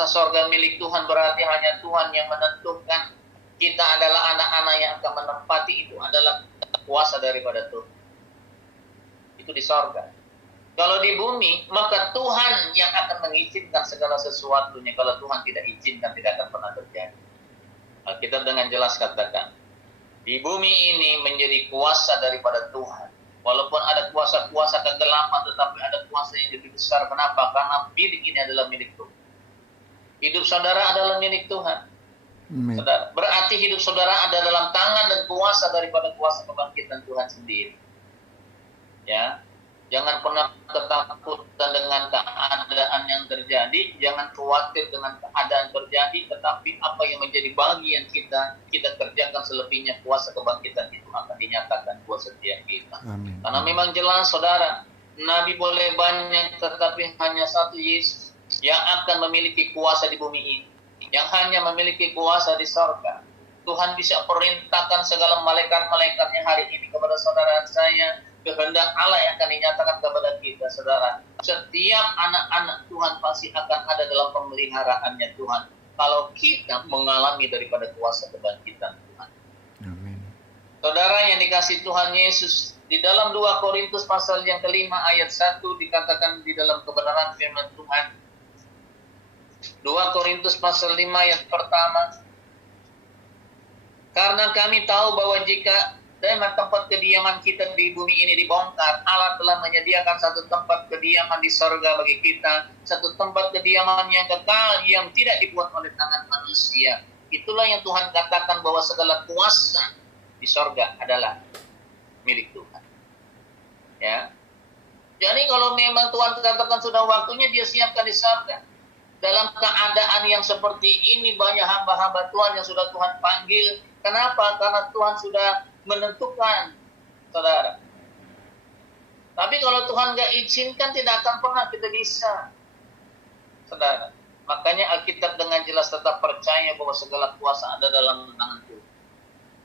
kuasa sorga milik Tuhan berarti hanya Tuhan yang menentukan. Kita adalah anak-anak yang akan menempati, itu adalah kuasa daripada Tuhan. Itu di sorga. Kalau di bumi, maka Tuhan yang akan mengizinkan segala sesuatunya. Kalau Tuhan tidak izinkan, tidak akan pernah terjadi. Alkitab dengan jelas katakan, di bumi ini menjadi kuasa daripada Tuhan. Walaupun ada kuasa-kuasa kegelapan, tetapi ada kuasa yang lebih besar. Kenapa? Karena milik ini adalah milik Tuhan. Hidup saudara adalah milik Tuhan. Saudara, berarti hidup saudara ada dalam tangan dan kuasa daripada kuasa kebangkitan Tuhan sendiri. Ya, jangan pernah ketakutan dengan keadaan yang terjadi, jangan khawatir dengan keadaan terjadi, tetapi apa yang menjadi bagian kita kerjakan selebihnya. Kuasa kebangkitan itu akan dinyatakan buat setiap kita. Amin. Karena memang jelas saudara, nabi boleh banyak, tetapi hanya satu Yesus yang akan memiliki kuasa di bumi ini, yang hanya memiliki kuasa di sorga. Tuhan bisa perintahkan segala malaikat-malaikatnya hari ini kepada saudara saya. Kehendak Allah yang akan dinyatakan kepada kita, saudara. Setiap anak-anak Tuhan pasti akan ada dalam pemeliharaannya Tuhan, kalau kita mengalami daripada kuasa kebangkitan Tuhan. Amin. Saudara yang dikasih Tuhan Yesus, di dalam 2 Korintus pasal yang ke-5 ayat 1 dikatakan di dalam kebenaran firman Tuhan. 2 Korintus pasal 5 ayat pertama. Karena kami tahu bahwa jika tempat kediaman kita di bumi ini dibongkar, Allah telah menyediakan satu tempat kediaman di sorga bagi kita, satu tempat kediaman yang kekal yang tidak dibuat oleh tangan manusia. Itulah yang Tuhan katakan bahwa segala kuasa di sorga adalah milik Tuhan. Ya. Jadi kalau memang Tuhan katakan sudah waktunya, dia siapkan di sorga. Dalam keadaan yang seperti ini banyak hamba-hamba Tuhan yang sudah Tuhan panggil. Kenapa? Karena Tuhan sudah menentukan, saudara. Tapi kalau Tuhan gak izinkan, tidak akan pernah kita bisa, saudara. Makanya Alkitab dengan jelas tetap percaya bahwa segala kuasa ada dalam tangan Tuhan,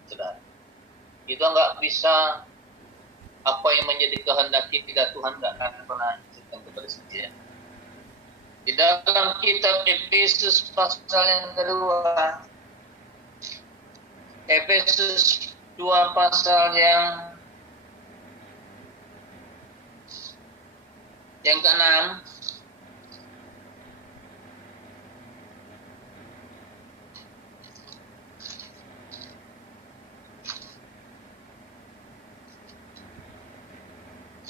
saudara. Kita gak bisa apa yang menjadi kehendak kita, Tuhan gak akan pernah izinkan kepada kita. Di dalam kitab Efesus pasal yang kedua, Efesus 2 pasal yang ke-6,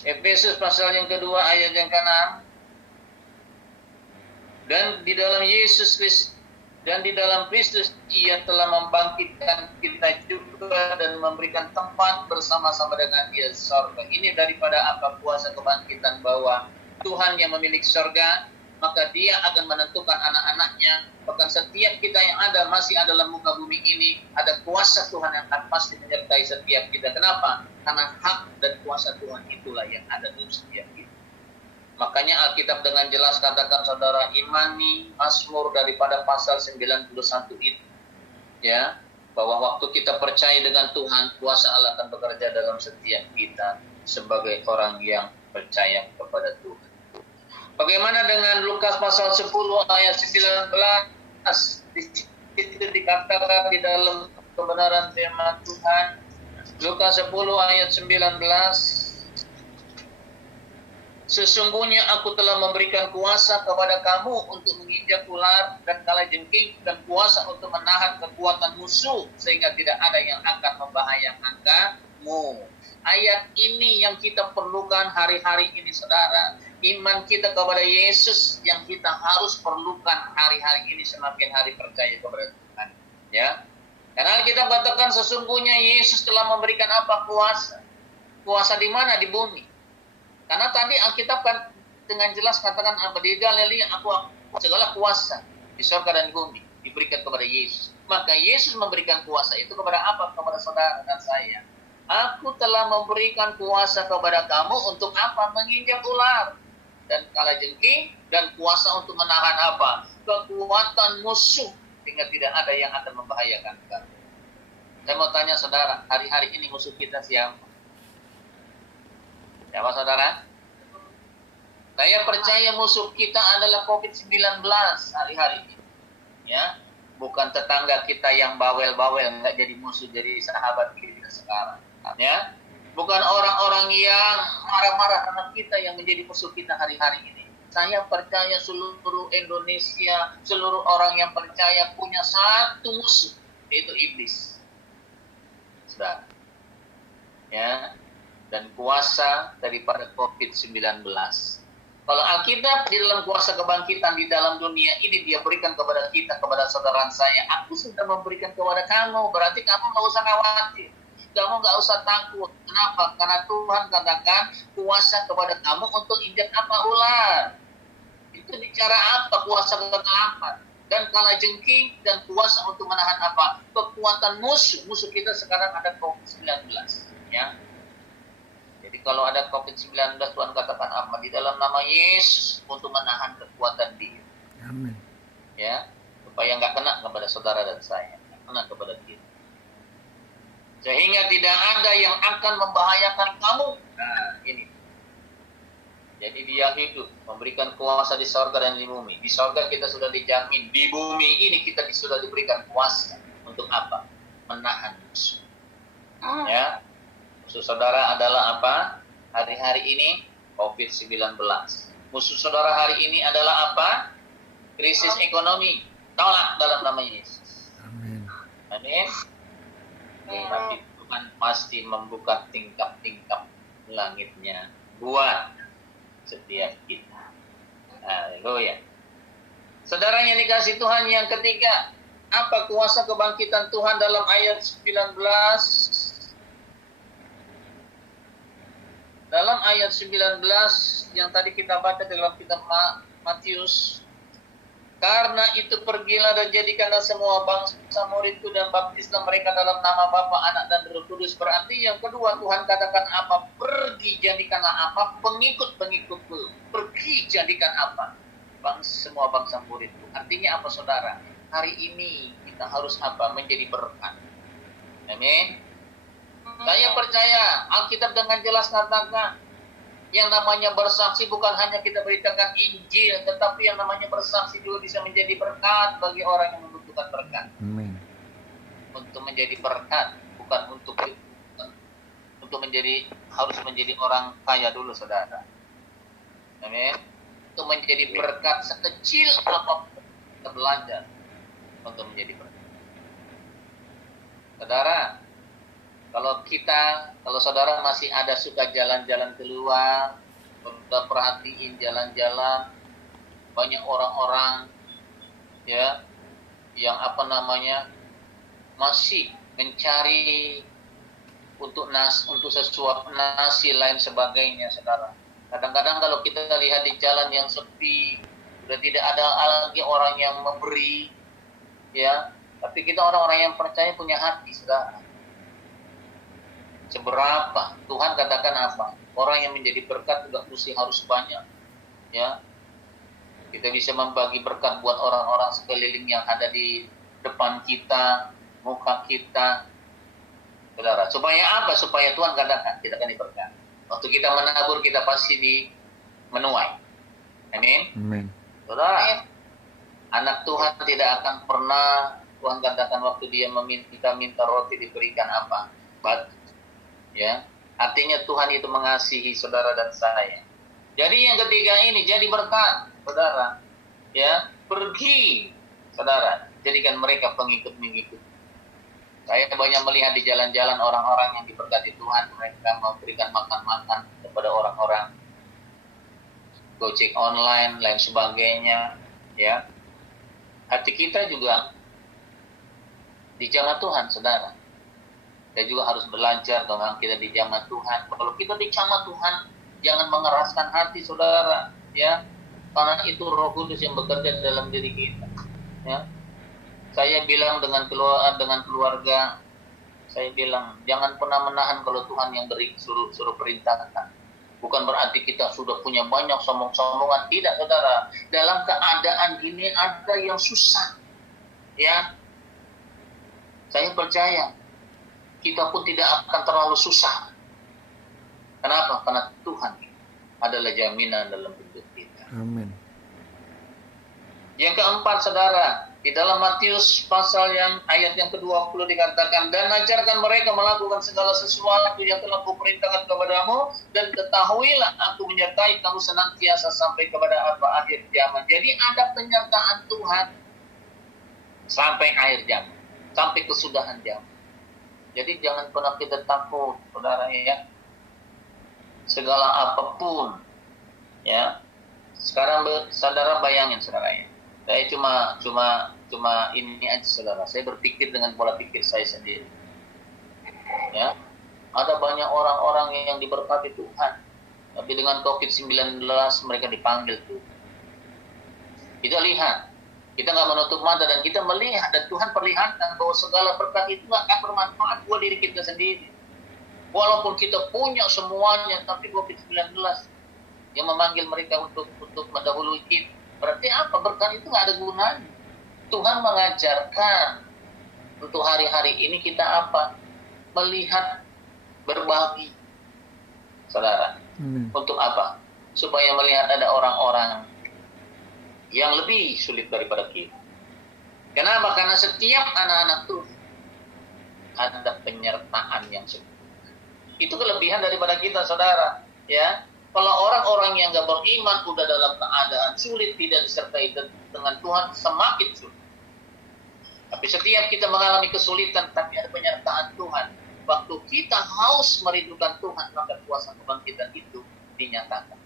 Efesus pasal yang kedua ayat yang ke-6. Dan di dalam Kristus ia telah membangkitkan kita juga dan memberikan tempat bersama-sama dengan dia di sorga. Ini daripada apa? Kuasa kebangkitan, bahwa Tuhan yang memiliki sorga, maka dia akan menentukan anak-anaknya. Bahkan setiap kita yang masih ada dalam muka bumi ini, ada kuasa Tuhan yang akan pasti menyertai setiap kita. Kenapa? Karena hak dan kuasa Tuhan itulah yang ada dalam setiap kita. Makanya Alkitab dengan jelas katakan, saudara, imani Mazmur daripada pasal 91 itu, ya, bahwa waktu kita percaya dengan Tuhan, kuasa Allah akan bekerja dalam setiap kita sebagai orang yang percaya kepada Tuhan. Bagaimana dengan Lukas pasal 10 ayat 19? Di situ dikatakan di dalam kebenaran firman Tuhan, Lukas 10 ayat 19. Sesungguhnya aku telah memberikan kuasa kepada kamu untuk menginjak ular dan kalajengking, dan kuasa untuk menahan kekuatan musuh, sehingga tidak ada yang akan membahayakan kamu. Ayat ini yang kita perlukan hari-hari ini, saudara. Iman kita kepada Yesus yang kita harus perlukan hari-hari ini, semakin hari percaya kepada Tuhan. Ya, karena kita katakan sesungguhnya Yesus telah memberikan apa? Kuasa. Kuasa di mana? Di bumi. Karena tadi Alkitab kan dengan jelas katakan apa? Di Galilea aku segala kuasa di surga dan bumi diberikan kepada Yesus. Maka Yesus memberikan kuasa itu kepada apa? Kepada saudara dan saya. Aku telah memberikan kuasa kepada kamu untuk apa? Menginjak ular dan kalajengking, dan kuasa untuk menahan apa? Kekuatan musuh, sehingga tidak ada yang akan membahayakan kamu. Saya mau tanya saudara, hari-hari ini musuh kita siapa? Siapa saudara? Saya percaya musuh kita adalah COVID-19 hari-hari ini. Ya, bukan tetangga kita yang bawel-bawel, nggak jadi musuh, jadi sahabat kita sekarang. Ya, bukan orang-orang yang marah-marah karena kita yang menjadi musuh kita hari-hari ini. Saya percaya seluruh Indonesia, seluruh orang yang percaya punya satu musuh, yaitu iblis. Saudara. Ya, dan kuasa daripada COVID-19. Kalau Alkitab di dalam kuasa kebangkitan di dalam dunia ini dia berikan kepada kita, kepada saudara saya, aku sudah memberikan kepada kamu, berarti kamu nggak usah khawatir. Kamu nggak usah takut. Kenapa? Karena Tuhan katakan kuasa kepada kamu untuk injak apa ular. Itu bicara apa? Kuasa kegelapan dan kalajengking dan kuasa untuk menahan apa? Kekuatan musuh. Musuh kita sekarang ada COVID-19. Ya. Jadi kalau ada COVID-19 Tuhan katakan apa? Di dalam nama Yesus untuk menahan kekuatan dia. Amin. Ya, supaya nggak kena kepada saudara dan saya, nggak kena kepada kita. Sehingga tidak ada yang akan membahayakan kamu. Nah, ini. Jadi dia hidup, memberikan kuasa di sorga dan di bumi. Di sorga kita sudah dijamin. Di bumi ini kita sudah diberikan kuasa. Untuk apa? Menahan musuh. Ya. Musuh saudara adalah apa? Hari-hari ini COVID-19. Musuh saudara hari ini adalah apa? Krisis ekonomi. Tolak dalam nama Yesus. Amin. Amin. Tapi Tuhan pasti membuka tingkap-tingkap langitnya buat setiap kita. Haleluya. Saudara yang dikasih Tuhan, yang ketiga, apa kuasa kebangkitan Tuhan dalam ayat 19? Dalam ayat 19 yang tadi kita baca dalam kitab Matius, karena itu pergilah dan jadikanlah semua bangsa muridku dan baptislah mereka dalam nama Bapa, Anak dan Roh Kudus. Berarti yang kedua Tuhan katakan apa? Pergi jadikanlah apa? Pengikut-pengikutku. Pergi jadikan apa? Semua bangsa muridku. Artinya apa saudara? Hari ini kita harus apa? Menjadi berkat. Amin. Saya percaya Alkitab dengan jelas katakan yang namanya bersaksi bukan hanya kita beritakan Injil, tetapi yang namanya bersaksi juga bisa menjadi berkat bagi orang yang membutuhkan berkat. Amin. Untuk menjadi berkat, bukan untuk menjadi harus menjadi orang kaya dulu, saudara. Amin. Untuk menjadi berkat sekecil apapun kita belajar untuk menjadi berkat. Saudara, kalau saudara masih ada suka jalan-jalan keluar, sudah perhatiin jalan-jalan, banyak orang-orang ya yang masih mencari untuk sesuatu nasi lain sebagainya, saudara. Kadang-kadang kalau kita lihat di jalan yang sepi, sudah tidak ada lagi orang yang memberi, ya. Tapi kita orang-orang yang percaya punya hati, saudara. Seberapa Tuhan katakan apa? Orang yang menjadi berkat juga mesti harus banyak, ya. Kita bisa membagi berkat buat orang-orang sekeliling yang ada di depan kita, muka kita, saudara. Supaya apa? Supaya Tuhan katakan kita akan diberkati. Waktu kita menabur kita pasti menuai. Amin. Amin. Saudara, anak Tuhan tidak akan pernah Tuhan katakan waktu dia minta roti diberikan apa? Batu. Ya, artinya Tuhan itu mengasihi saudara dan saya. Jadi yang ketiga ini jadi berkat, saudara. Ya, pergi, saudara. Jadikan mereka pengikut-pengikut. Saya banyak melihat di jalan-jalan orang-orang yang diberkati Tuhan, mereka memberikan makan-makan kepada orang-orang, Gojek online, lain sebagainya. Ya, hati kita juga dijamah Tuhan, saudara. Kita juga harus belajar kalau kita dijamah Tuhan. Kalau kita dijamah Tuhan, jangan mengeraskan hati, saudara. Ya, karena itu Roh Kudus yang bekerja dalam diri kita. Ya, saya bilang dengan keluarga, saya bilang jangan pernah menahan kalau Tuhan yang suruh perintahkan. Bukan berarti kita sudah punya banyak sombong-sombongan. Tidak, saudara. Dalam keadaan gini ada yang susah. Ya, saya percaya kita pun tidak akan terlalu susah. Kenapa? Karena Tuhan adalah jaminan dalam hidup kita. Amin. Yang keempat, saudara, di dalam Matius pasal yang ayat yang ke-20 dikatakan, dan ajarkan mereka melakukan segala sesuatu yang telah kuperintahkan kepadamu, dan ketahuilah aku menyertai kamu senantiasa sampai kepada akhir zaman. Jadi ada penyertaan Tuhan sampai akhir zaman, sampai kesudahan zaman. Jadi jangan pernah kita takut, saudara, ya. Segala apapun, ya. Sekarang saudara bayangin, saudara, ya. Saya cuma ini aja, saudara. Saya berpikir dengan pola pikir saya sendiri. Ya, ada banyak orang-orang yang diberkati Tuhan, tapi dengan COVID-19 mereka dipanggil Tuhan. Kita lihat, kita nggak menutup mata dan kita melihat, dan Tuhan perlihatkan bahwa segala berkat itu nggak akan bermanfaat buat diri kita sendiri. Walaupun kita punya semuanya, tapi COVID-19 yang memanggil mereka untuk mendahului kita. Berarti apa? Berkat itu nggak ada gunanya. Tuhan mengajarkan untuk hari-hari ini kita apa? Melihat, berbagi, saudara. Untuk apa? Supaya melihat ada orang-orang yang lebih sulit daripada kita. Kenapa? Karena setiap anak-anak Tuhan ada penyertaan yang sempurna. Itu kelebihan daripada kita, saudara. Ya. Kalau orang-orang yang gak beriman udah dalam keadaan sulit, tidak disertai dengan Tuhan, semakin sulit. Tapi setiap kita mengalami kesulitan, tapi ada penyertaan Tuhan. Waktu kita haus merindukan Tuhan, maka kuasa kebangkitan itu dinyatakan.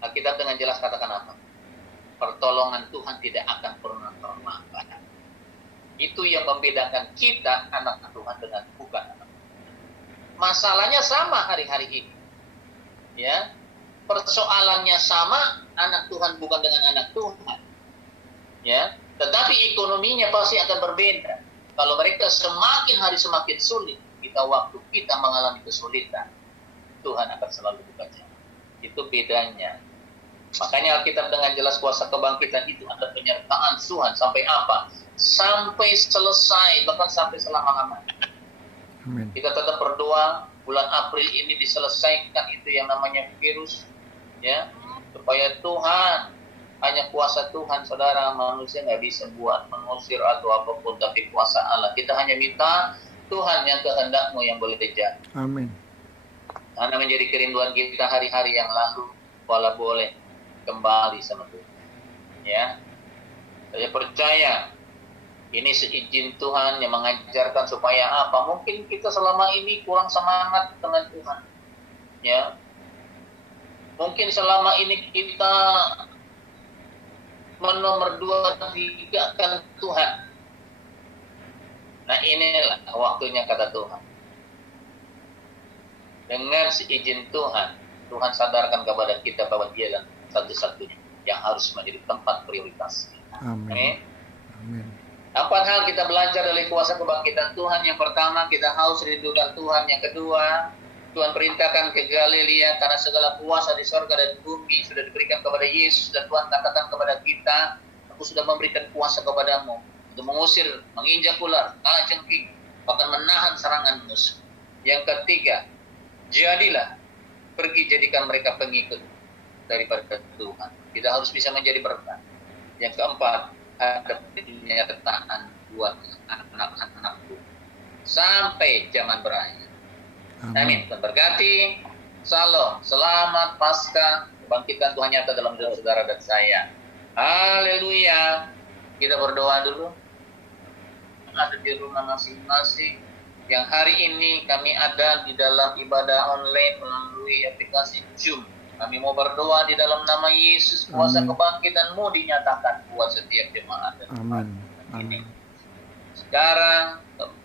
Alkitab dengan jelas katakan apa? Pertolongan Tuhan tidak akan pernah terlambat. Itu yang membedakan kita, anak Tuhan, dengan bukan anak Tuhan. Masalahnya sama hari-hari ini. Ya, persoalannya sama, anak Tuhan bukan dengan anak Tuhan. Ya, tetapi ekonominya pasti akan berbeda. Kalau mereka semakin hari semakin sulit, waktu kita mengalami kesulitan, Tuhan akan selalu buka jalan. Itu bedanya. Makanya Alkitab dengan jelas kuasa kebangkitan itu ada penyertaan Tuhan sampai apa? Sampai selesai, bahkan sampai selama-lamanya. Kita tetap berdoa bulan April ini diselesaikan itu yang namanya virus, ya, supaya Tuhan, hanya kuasa Tuhan, saudara, manusia nggak bisa buat mengusir atau apapun, tapi kuasa Allah. Kita hanya minta Tuhan yang kehendak-Mu yang boleh terjadi. Amin. Karena menjadi kerinduan kita hari-hari yang lalu, walau boleh kembali sama Tuhan. Ya, saya percaya ini seizin Tuhan yang mengajarkan supaya apa? Mungkin kita selama ini kurang semangat dengan Tuhan. Ya. Mungkin selama ini kita menomor 2-3-kan Tuhan. Nah, inilah waktunya kata Tuhan. Dengan seizin Tuhan, Tuhan sadarkan kepada kita bahwa Dialah satu-satunya yang harus menjadi tempat prioritas kita. Amin. Amin. Apa hal kita belajar dari kuasa kebangkitan Tuhan? Yang pertama, kita harus rindukan Tuhan. Yang kedua, Tuhan perintahkan ke Galilea karena segala kuasa di sorga dan bumi sudah diberikan kepada Yesus. Dan Tuhan katakan kepada kita, aku sudah memberikan kuasa kepadamu untuk mengusir, menginjak ular, kalajengking, bahkan menahan serangan musuh. Yang ketiga, jadilah, pergi jadikan mereka pengikut daripada Tuhan. Kita harus bisa menjadi berkat. Yang keempat, ada penyertaan buat anak-anakku sampai zaman berakhir. Amin. Tuhan berkati. Salam, selamat Paskah, kebangkitan Tuhan nyata dalam hidup saudara dan saya. Haleluya. Kita berdoa dulu. Ada di rumah masing-masing. Yang hari ini kami ada di dalam ibadah online melalui aplikasi Zoom. Kami mau berdoa di dalam nama Yesus, kuasa kebangkitan-Mu dinyatakan buat setiap jemaat. Amin. Amin. Sekarang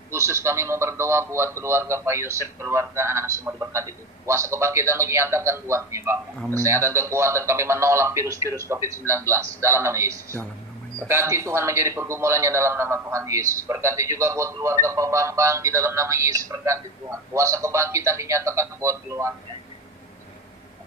khusus kami mau berdoa buat keluarga Pak Yosef, keluarga anak semua diberkati itu. Kuasa kebangkitan dinyatakan buatnya Bapak. Kesehatan kekuatan kami menolak virus-virus COVID-19 dalam nama Yesus. Berkati Tuhan menjadi pergumulannya dalam nama Tuhan Yesus. Berkati juga buat keluarga Pak Bambang di dalam nama Yesus. Berkati Tuhan. Kuasa kebangkitan dinyatakan buat keluarga.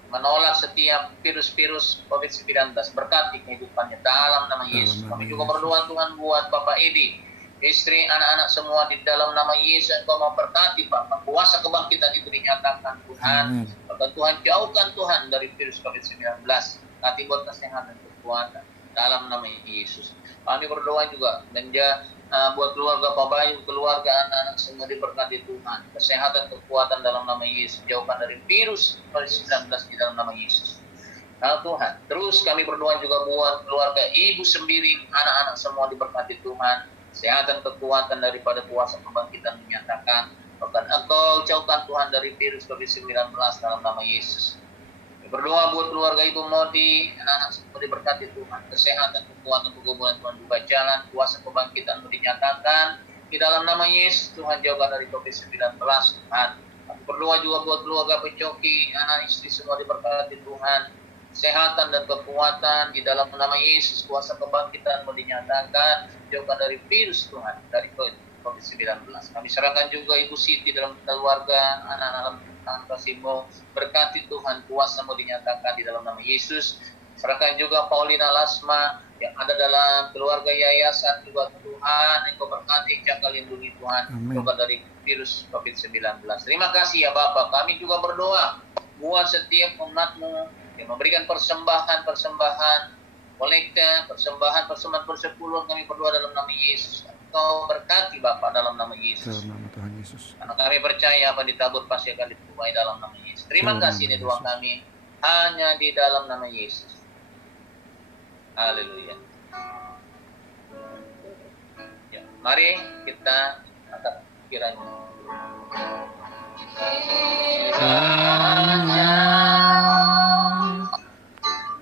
Menolak setiap virus-virus COVID-19. Berkati kehidupannya dalam nama Yesus. Kami juga berdoa Tuhan buat Bapak Edi. istri, anak-anak semua di dalam nama Yesus. Engkau memberkati Bapak. Kuasa kebangkitan itu dinyatakan Tuhan. Bahkan Tuhan jauhkan Tuhan dari virus COVID-19. Nanti buat kesehatan dan kekuatan dalam nama Yesus. Kami berdoa juga buat keluarga Pak Bayu, keluarga anak-anak semua diberkati Tuhan. Kesehatan, kekuatan dalam nama Yesus. Jauhkan dari virus COVID-19 di dalam nama Yesus. Nah Tuhan, terus kami berdoa juga buat keluarga ibu sendiri, anak-anak semua diberkati Tuhan. Kesehatan, kekuatan daripada kuasa kebangkitan menyatakan. Bahkan Engkau jauhkan Tuhan dari virus COVID-19 dalam nama Yesus. Berdoa buat keluarga Ibu Modi, anak-anak semua diberkati Tuhan. Kesehatan, kekuatan, pergumulan Tuhan buka jalan, kuasa kebangkitan dinyatakan. Di dalam nama Yesus, Tuhan jauhkan dari COVID-19 Tuhan. Berdoa juga buat keluarga Pecoki, anak istri semua diberkati Tuhan. Kesehatan dan kekuatan di dalam nama Yesus, kuasa kebangkitan dinyatakan, jauhkan dari virus Tuhan, dari COVID-19. Kami serahkan juga Ibu Siti dalam keluarga, anak-anak kasih-Mu, berkati Tuhan, kuasa mau dinyatakan di dalam nama Yesus. Serahkan juga Paulina Lasma yang ada dalam keluarga yayasan juga Tuhan, Engkau berkati, jaga lindungi Tuhan, jauhkan dari virus COVID-19. Terima kasih ya Bapak, kami juga berdoa buat setiap umat-Mu yang memberikan persembahan kolekta, persembahan persepuluhan, kami berdoa dalam nama Yesus. Engkau berkati Bapak dalam nama Yesus. Dalam nama Tuhan Yesus. Karena kami percaya apa ditabur pasti akan dituai dalam nama Yesus. Terima kasih ini doa kami hanya di dalam nama Yesus. Haleluya. Ya, mari kita angkat pikirannya.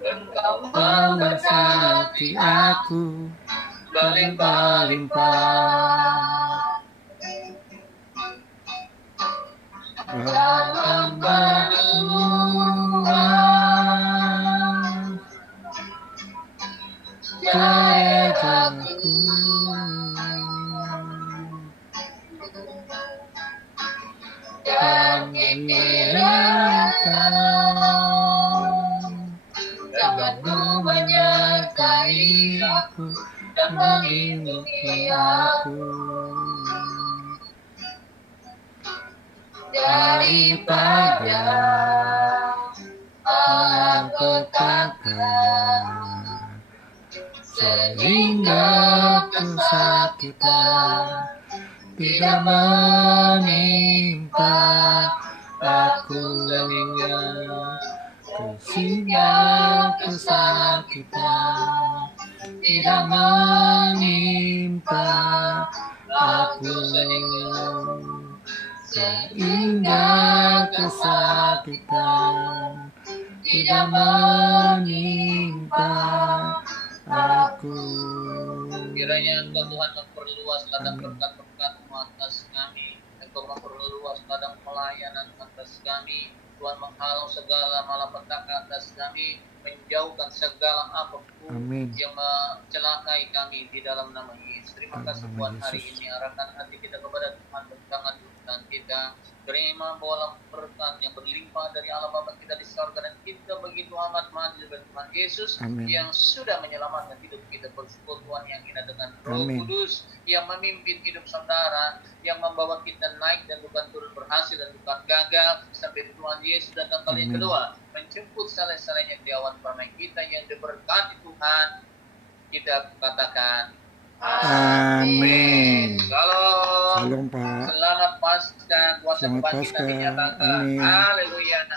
Engkau memberkati aku berlimpah-limpah dalam bantuan gerejaku. Dan Tuhanmu menyertai aku dan melindungi aku daripada malapetaka, sehingga kesakitan tidak menimpa aku. Sehingga kesakitan tidak menimpa aku. Sehingga kesakitan tidak menimpa aku. Kiranya Engkau Tuhan memperluas ladang berkat-berkat-Mu atas kami. Engkau memperluas ladang pelayanan atas kami. Tuhan menghalau segala malapetaka atas kami, menjauhkan segala apapun yang mencelakai kami di dalam nama Yesus. Terima kasih Tuhan hari ini, arahkan hati kita kepada Tuhan, bertangan Tuhan kita. Terima bola berkat yang berlimpah dari Allah Bapa kita di surga, dan kita begitu amat maju dengan Tuhan Yesus. Amin. Yang sudah menyelamatkan hidup kita. Bersyukur Tuhan yang hina dengan Roh Kudus yang memimpin hidup saudara, yang membawa kita naik dan bukan turun, berhasil dan bukan gagal, sampai Tuhan Yesus datang kali yang kedua menjemput saleh-salehnya di awan permai kita yang diberkati Tuhan. Kita katakan amin. Shalom Pak. Selamat Paskah, kuasa kebangkitan dinyatakan. Haleluya.